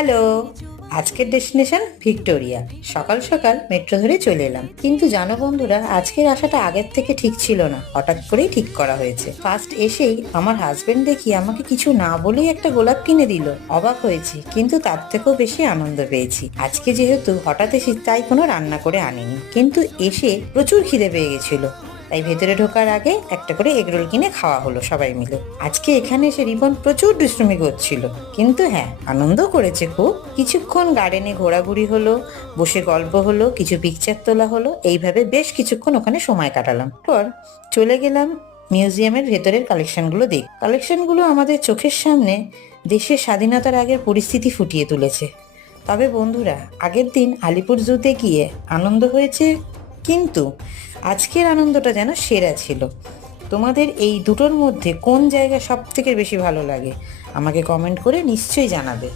Hello. আজকের destination Victoria. সকাল সকাল মেট্রো ধরে চলে এলাম, কিন্তু জানো বন্ধুরা, আজকের আসাটা আগের থেকে ঠিক ছিল না, হঠাৎ করেই ঠিক করা হয়েছে। ফার্স্ট এসেই আমার হাজবেন্ড দেখি আমাকে কিছু না বলেই একটা গোলাপ কিনে দিল। অবাক হয়েছি, কিন্তু তার থেকেও বেশি আনন্দ পেয়েছি। আজকে যেহেতু হঠাৎ এসে, তাই কোনো রান্না করে আনিনি, কিন্তু এসে প্রচুর খিদে পেয়ে গেছিল, তাই ভেতরে ঢোকার আগে একটা করে এগরোল কিনে খাওয়া হলো সবাই মিলে। আজকে এখানে এসে রিপন প্রচুর দুষ্টুমি করছিল, কিন্তু হ্যাঁ, আনন্দ করেছে খুব। কিছুক্ষণ গার্ডেনে ঘোরাঘুরি হলো, বসে গল্প হলো, কিছু পিকচার তোলা হলো, এইভাবে বেশ কিছুক্ষণ ওখানে সময় কাটালাম। পর চলে গেলাম মিউজিয়ামের ভেতরের কালেকশনগুলো আমাদের চোখের সামনে দেশের স্বাধীনতার আগের পরিস্থিতি ফুটিয়ে তুলেছে। তবে বন্ধুরা, আগের দিন আলিপুর জুতে গিয়ে আনন্দ হয়েছে, কিন্তু আজকের আনন্দটা যেন সেরা ছিল। তোমাদের এই দুটোর মধ্যে কোন জায়গা সব থেকে বেশি ভালো লাগে আমাকে কমেন্ট করে নিশ্চয়ই জানাবে।